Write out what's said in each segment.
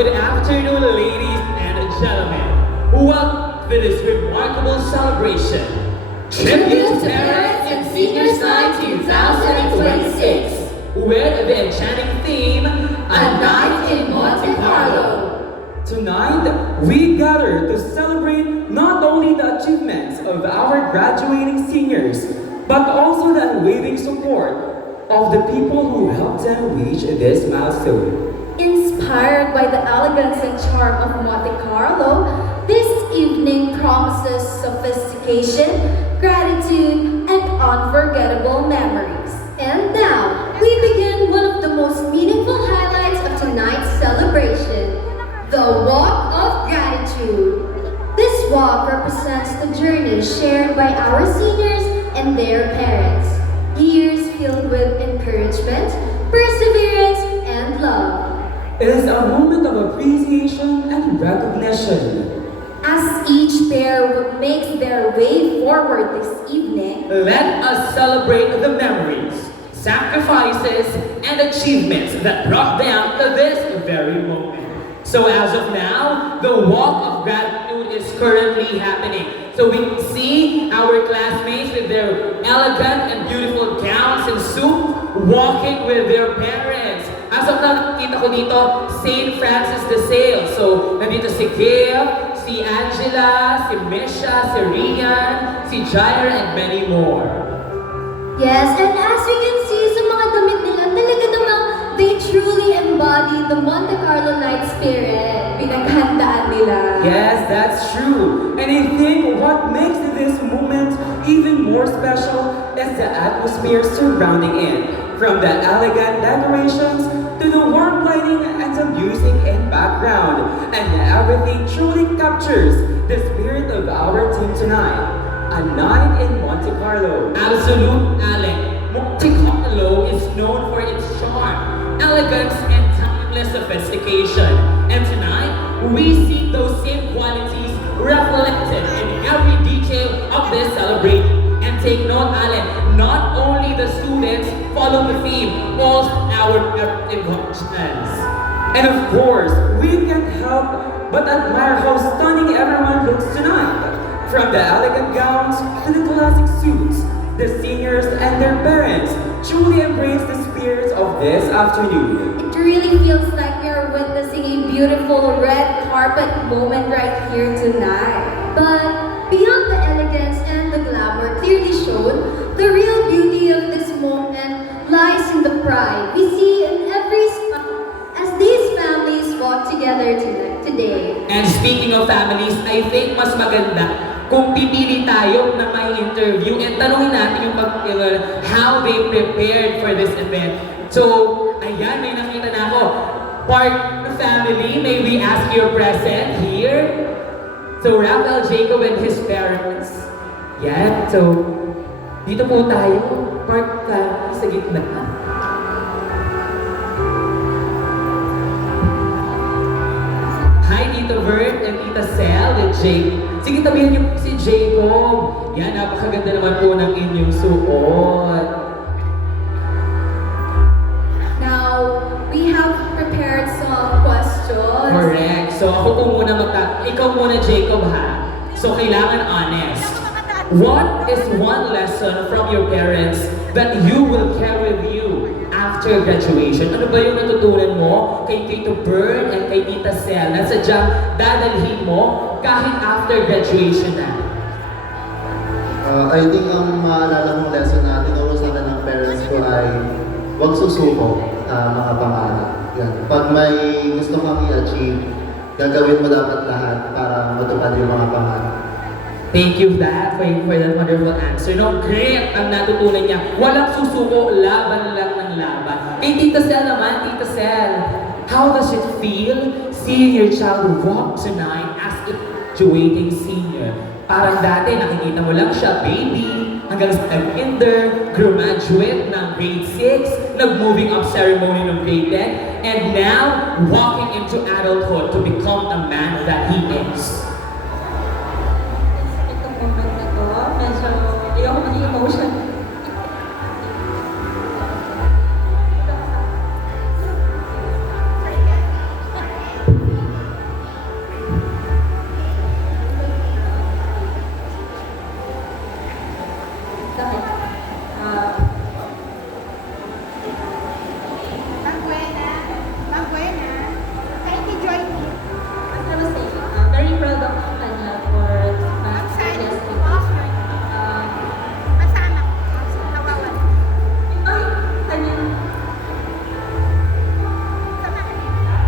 Good afternoon, ladies and gentlemen. Welcome to this remarkable celebration. Tribute to Parents and Seniors Night 2026 with the enchanting theme, A Night in Monte Carlo. Tonight, we gather to celebrate not only the achievements of our graduating seniors, but also the unwavering support of the people who helped them reach this milestone. Inspired by the elegance and charm of Monte Carlo, this evening promises sophistication, gratitude, and unforgettable memories. And now, we begin one of the most meaningful highlights of tonight's celebration, the Walk of Gratitude. This walk represents the journey shared by our seniors and their parents. Years filled with encouragement, perseverance, and love. It is a moment of appreciation and recognition. As each pair makes their way forward this evening, Let us celebrate the memories, sacrifices, and achievements that brought them to this very moment. So as of now, the Walk of Gratitude is currently happening. So we can see our classmates with their elegant and beautiful gowns and suits walking with their parents. As of now, nakikita ko dito, St. Francis de Sales. So, nandito si Gail, si Angela, si Misha, si Rian, si Jair, and many more. yes, and as we can see sa mga damit nila, talaga namang they truly embody the Monte Carlo night spirit. Pinaghandaan nila. Yes, that's true. And I think what makes this moment even more special is the atmosphere surrounding it. From the elegant decorations to the warm lighting and the music in background. And everything truly captures the spirit of our team tonight. A night in Monte Carlo. Absolute, Alec. Monte Carlo is known for its charm, elegance, and timeless sophistication. And tonight, we see those same qualities reflected in every detail of this celebration. And take note, Allen, not only the students follow the theme, also our instructions. And of course, we can't help but admire how stunning everyone looks tonight. From the elegant gowns to the classic suits, the seniors and their parents truly embrace the spirit of this afternoon. It really feels like we are witnessing a beautiful red carpet moment right here tonight. But beyond the elegance and the glamour clearly shown, the real beauty of this moment lies in the pride we see in every smile as these families walk together today. And speaking of families, I think mas maganda kung pipili tayo na may interview and tanungin natin yung how they prepared for this event. So, ayan, may nakita na ako. Part of the family, may we ask your present here? So, Rafael Jacob and his parents. Yan, so, dito po tayo. Part family sa gitna. Hi, Tito Vert and Tita Sel and Jake. Sige, tabihan niyo po si Jacob. Yan, napakaganda naman po ng inyong suot. Now, we have prepared some questions. Correct. So, ako po muna ikaw muna, Jacob, ha? So, kailangan honest. What is one lesson from your parents that you will carry with you after graduation? Ano ba yung natutunan mo kay Tito Bern and kay Tita Sel na sadyang dadalhin mo kahit after graduation na? I think ang maalala mong lesson na tinuro sa akin ng parents ko ay huwag susuko mga pangarap. Yan. Pag may gusto kang i-achieve, gagawin mo dapat lahat para matupad yung mga pangarap. Thank you for that wonderful answer. No, great ang natutunan niya. Walang susuko, laban lang ng laban. Kay Tita Sel naman, Tita Sel, how does it feel seeing your child walk tonight as a graduating senior? Parang dati, nakikita mo lang siya, baby, hanggang sa nag-kinder, graduate ng grade 6, nag-moving up ceremony ng grade 10, and now, walking into adulthood to become the man that he is. Itong moment na to, medyo ayoko maging emotion.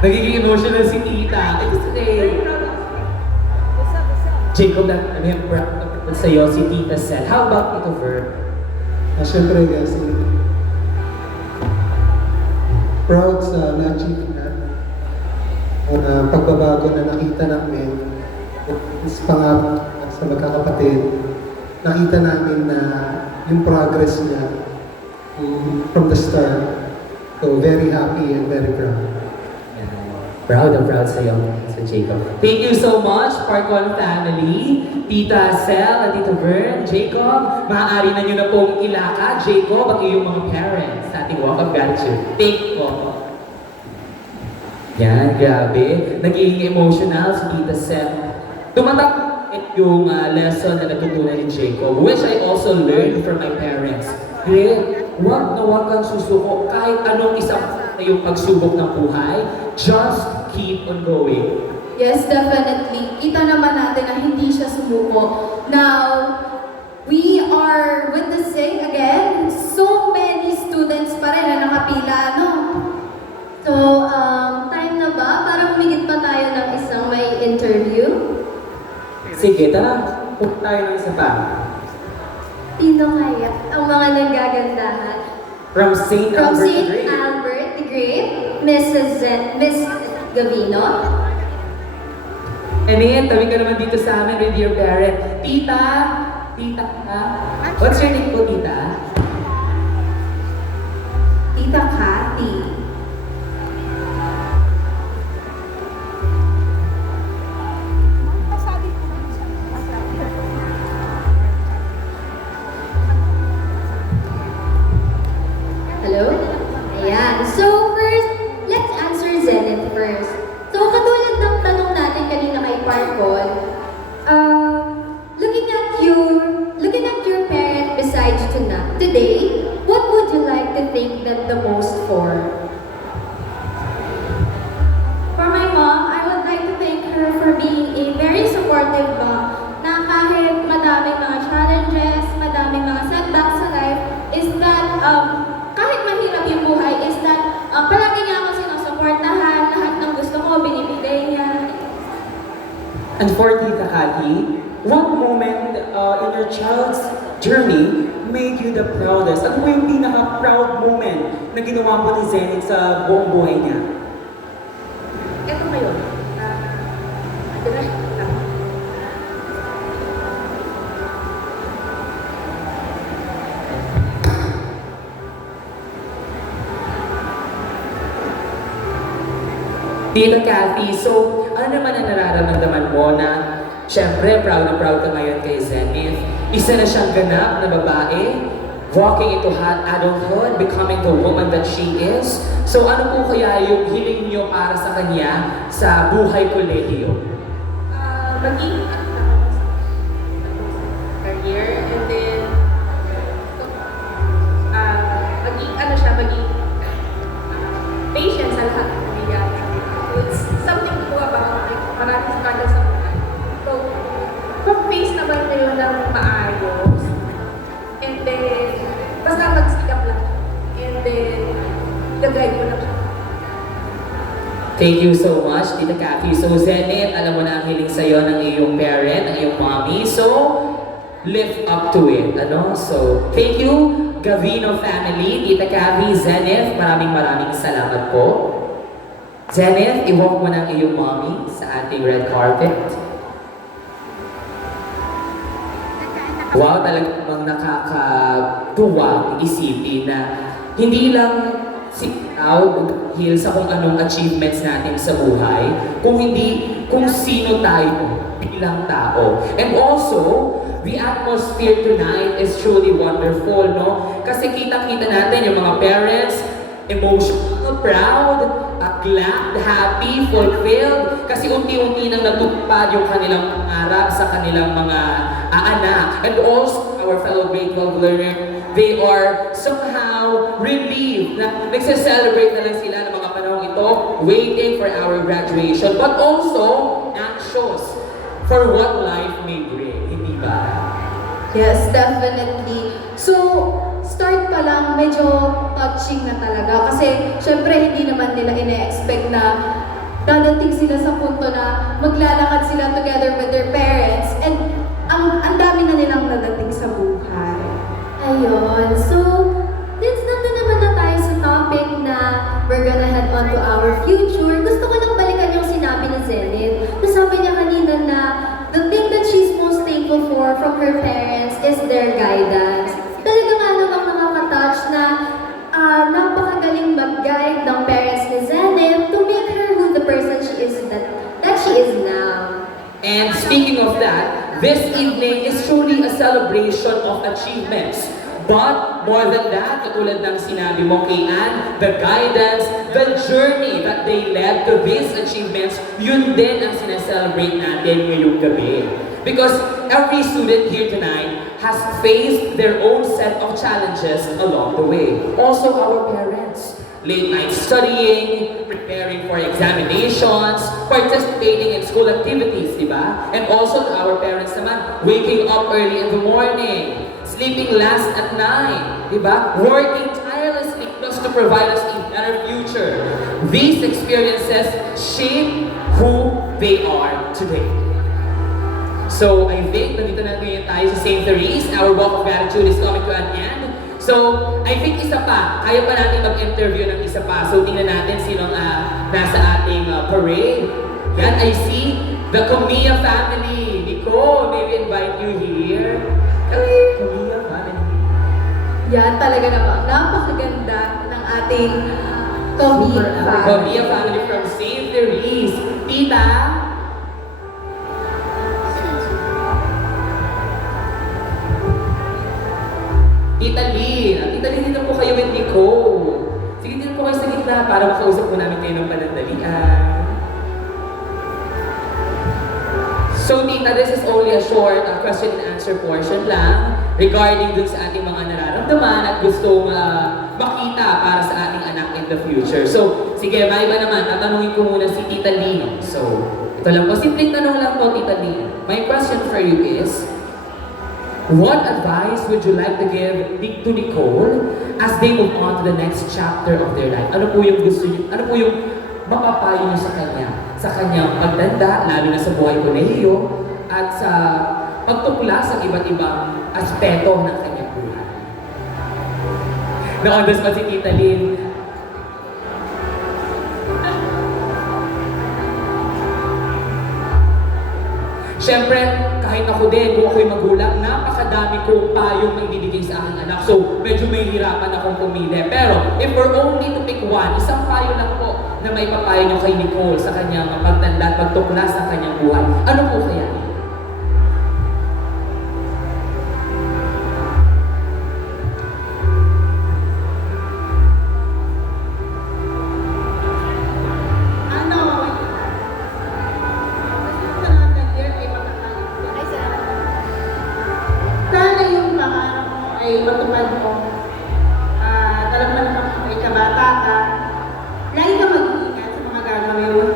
Nagiging emotional si tita. Ito today. Jacob, ano yung proud sa'yo si Tita Sel. How about Tito Ver? Siyempre kasi proud sa na-achieve na pagbabago na nakita namin is pangarap sa magkakapatid. Nakita namin na yung progress niya from the start. So very happy and very proud. Proud na proud sa'yo, Sir Jacob. Thank you so much, Park One family, Tita Sel at Tito Vern, Jacob. Maaari na nyo na pong ilaka, Jacob, ang iyong mga parents sa ating walk of gratitude. Thank you. Yan, grabe. Naging emotional si Tita Sel. Tumatak yung lesson na natutunan ni Jacob, which I also learned from my parents. Huwag kang susuko kahit anong isang na yung pagsubok ng buhay. Just keep on going. Yes, definitely. Kita naman natin na hindi siya sumuko. Now, we are witnessing again so many students pa rin na nakapila, no? So, time na ba? Parang humigit pa tayo ng isang may interview. Sige, tara. Punta tayo ng isa pa. Sino kaya ang mga nagagandahan? From St. From Albert the St. Great. Albert the Great, Miss Gavino. And then, tabi ka naman dito sa amin with your parent. Tita, what's your name po, tita? Tita Cathy. Hello? Ayan. So first, let's answer Zenith first. So katulad ng tanong natin kanina kay Parkon, looking at your parent beside you today, what would you like to thank them the most for? For my mom, I would like to thank her for being a very supportive mom na kahit madaming mga challenges, madaming mga setbacks sa life, is that kahit mahirap yung buhay, is that palagi niya ako sinusuportahan, lahat ng gusto ko, binibigay niya. And for Tita Cathy, what moment in your child's journey made you the proudest? Ano yung pinaka-proud moment na ginawa mo ni Zenith sa buong buhay niya? Ito ngayon. Tita Cathy, so ano naman ang nararamdaman mo na syempre proud na proud ka ngayon kay Zenith? Isa na siyang ganap na babae, walking into adulthood, becoming the woman that she is. So ano po kaya yung hiling niyo para sa kanya sa buhay kolehiyo? Maging career, and then maging patient sa lahat ng nangyayari. So it's something to go about, like maraming struggle sa buhay. So, pag-face naman nyo ng maayos, and then basta mag-speak up lang, and then gag-guide mo lang siya. Thank you so much, Tita Cathy. So Zenith, alam mo na ang hiling sa'yo ng iyong parent, ng iyong mommy. So, live up to it. So, thank you, Gavino family, Tita Cathy, Zenith, maraming salamat po. Zenith, i-walk mo ng iyong mommy sa ating red carpet. Wow, talagang nakakatuwang isipin na hindi lang dahil sa kung anong achievements natin sa buhay, kung sino tayo bilang tao. And also, the atmosphere tonight is truly wonderful, no? Kasi kitang-kita natin yung mga parents, emotional, proud, glad, happy, fulfilled. Kasi unti-unti nang natupad yung kanilang pangarap sa kanilang mga anak. And also, our fellow grade 12 learner, they are somehow relieved na nagse-celebrate na lang sila ng mga panahong ito, waiting for our graduation, but also anxious for what life may bring, hindi ba? Yes, definitely. So, start pa lang, medyo touching na talaga. Kasi, syempre, hindi naman nila ine-expect na dadating sila sa punto na maglalakad sila together with their parents and ang dami na nilang nadating sa buhay. Ayun. So, since nandun naman na tayo sa topic na we're gonna head on to our future, gusto ko lang balikan yung sinabi ni Zenith. Sabi niya kanina na the thing that she's most thankful for from her parents is their guidance. Talaga nga namang nakaka-touch na napakagaling mag-guide ng parents ni Zenith to make her who the person she is that she is now. And speaking of that, this evening is truly a celebration of achievements. But more than that, katulad ng sinabi mo kay Anne, the guidance, the journey that they led to these achievements, yun din ang sineselebrate natin ngayong gabi. Because every student here tonight has faced their own set of challenges along the way. Also our parents. Late night studying, preparing for examinations, participating in school activities, di ba? And also to our parents naman, waking up early in the morning, sleeping last at night, di ba? Working tirelessly just to provide us a better future. These experiences shape who they are today. So I think nandito na ngayon tayo sa St. Therese. Our walk of gratitude is coming to an end. So, I think isa pa, kaya pa natin mag-interview ng isa pa. So, tingnan natin sinong nasa ating parade. Yan, I see the Comia family. Nico, may we invite you here? Comia family. Yan talaga naman, napakaganda ng ating Comia Comia family from St. Therese. Tita, Tita Lynn. Tita Lynn, dito po kayo with Nicole. Sige, dito po kayo sa gitna para makausap po namin kayo ng panandalian. So, Tita, this is only a short question and answer portion lang regarding dun sa ating mga nararamdaman at gustong makita para sa ating anak in the future. So, sige, maiba naman, tatanungin ko muna si Tita Lynn. So, ito lang po, simpleng tanong lang po, Tita Lynn. My question for you is, what advice would you like to give to Nicole as they move on to the next chapter of their life? Ano po yung gusto niyo? Ano po yung mapapayo niyo sa kanya? Sa kanyang pagtanda, lalo na sa buhay kolehiyo, at sa pagtuklas sa iba't ibang aspeto ng kanyang buhay. Na-on the spot si Tita Lynn. Siyempre, kahit ako din, kung ako'y magulang, napakadami kong payong na ibibigay sa aking anak. So, medyo may hirapan akong pumili. Pero, if we're only to pick one, isang payo lang po na may papayo niyo kay Nicole sa kanyang pagtanda at pagtuklas sa kanyang buhay. Ano po kaya? Sana yung pangarap mo ay matupad mo. Alam mo naman kung ay kabata ka, lagi ka mag-iingat sa mga gagawin mo.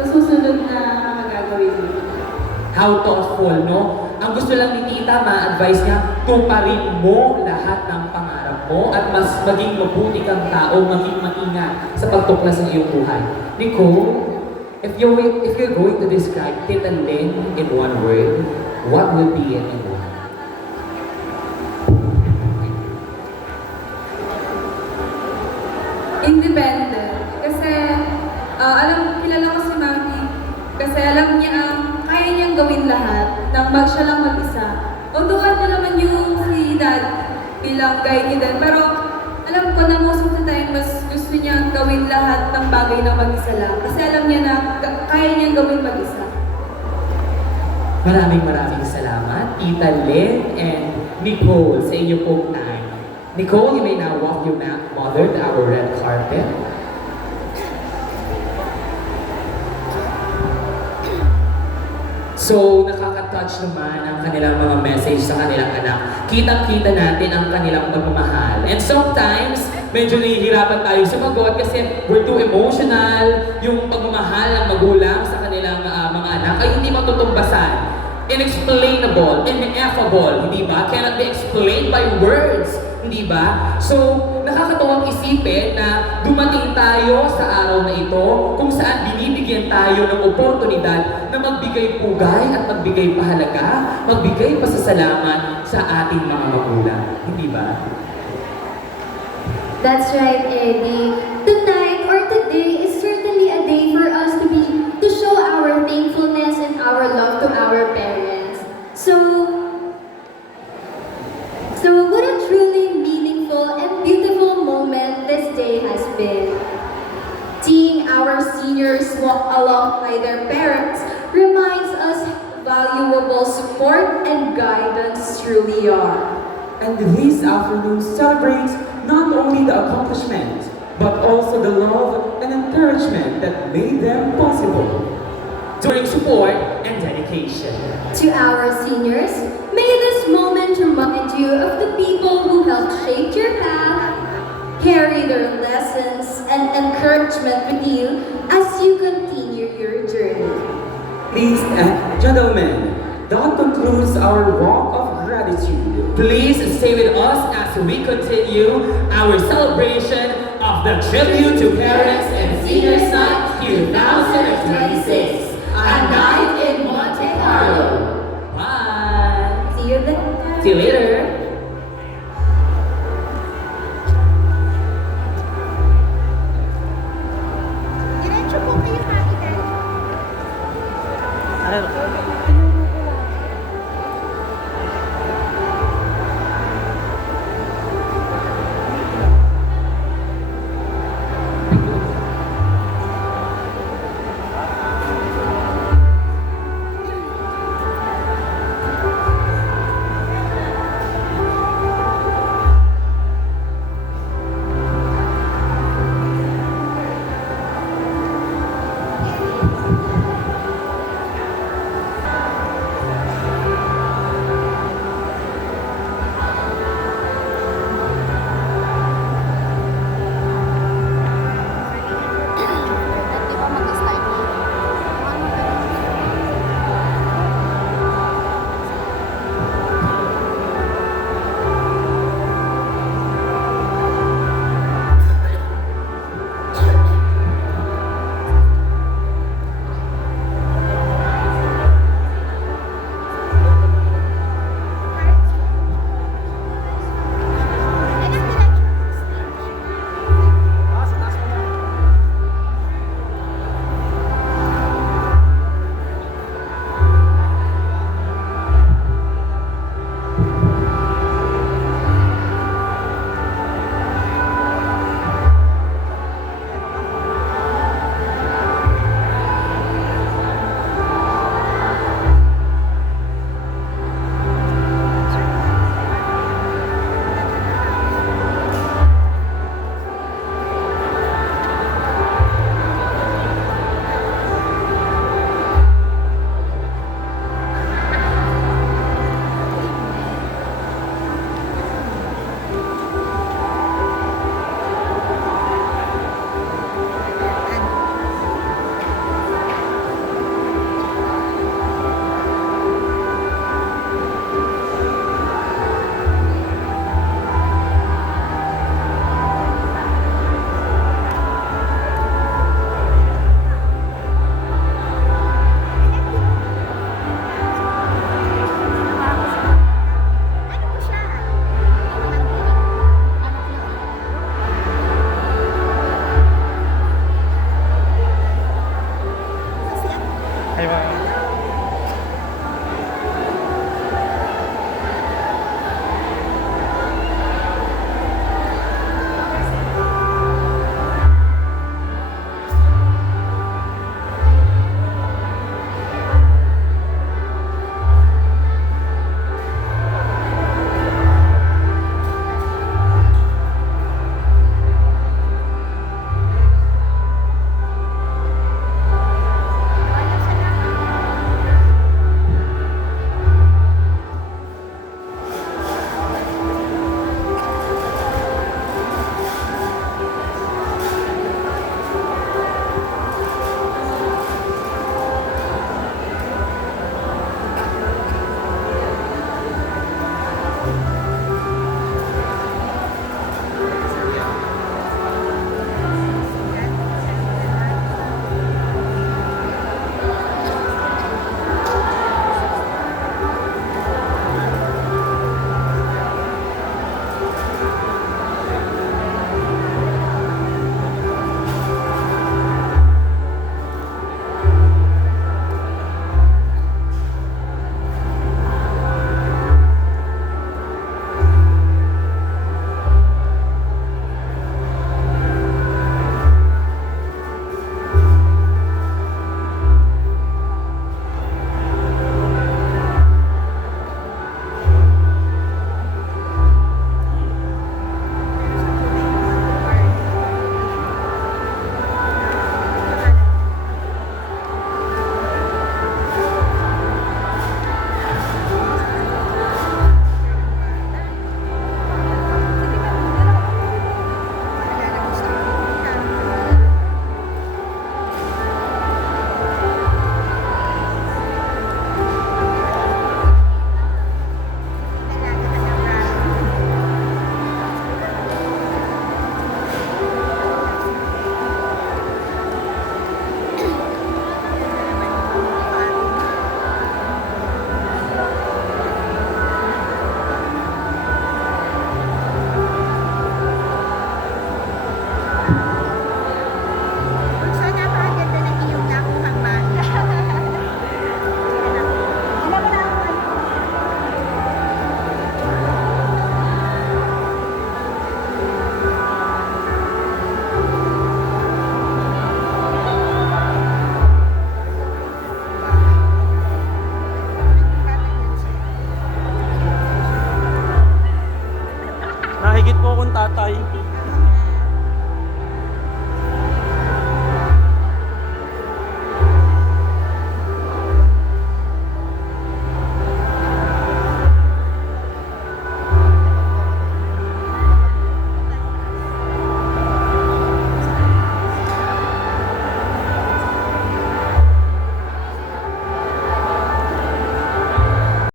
Sa susunod na mga gagawin mo. How thoughtful, no? Ang gusto lang ni Tita, ma-advise niya, tuparin mo lahat ng pangarap mo at mas maging mabuti kang tao, maging maingat sa pagtuklas ng iyong buhay. Nicole, if you're going to describe Tita Lynn in one word, what will be it in one? Independent. Kasi, kilala ko si Mami. Kasi alam niya kaya niyang gawin lahat nang siya lang mag-isa. Although ano naman yung si Dad bilang guide niya din. Pero alam ko na most of the time, mas gusto niya gawin lahat ng bagay na mag-isa lang. Kasi alam niya na kaya niyang gawin mag-isa. Maraming salamat, Tita Lynn and Nicole, sa inyo pong time. Nicole, you may now walk your mother to our red carpet. So, nakaka-touch naman ang kanilang mga message sa kanilang anak. Kitang-kita natin ang kanilang pagmamahal. And sometimes, medyo nahihirapan tayo sumagot kasi we're too emotional. Yung pagmamahal ng magulang sa kanilang mga anak ay hindi matutumbasan. Inexplainable, ineffable, hindi ba? Cannot be explained by words. Hindi ba? So, nakakatuwang isipin na dumating tayo sa araw na ito kung saan binibigyan tayo ng oportunidad na magbigay pugay at magbigay pahalaga, magbigay pasasalamat sa ating mga magulang. Hindi ba? That's right, Eddie. Tonight or today is certainly a day for us to show our thankfulness and our love to our parents. So what a truly meaningful and beautiful moment this day has been. Seeing our seniors walk alongside their parents reminds us valuable support and guidance truly are. And this afternoon celebrates not only the accomplishment, but also the love and encouragement that made them possible. During support and dedication. To our seniors, may this moment remind you of the people who helped shape your path, carry their lessons and encouragement with you as you continue your journey. Ladies and gentlemen, that concludes our walk of gratitude. Please stay with us as we continue our celebration of the Tribute to Parents and Seniors Night 2026, a night in Monte Carlo. Bye! See you then. See you later! Diretso po kayo natin. Bye bye.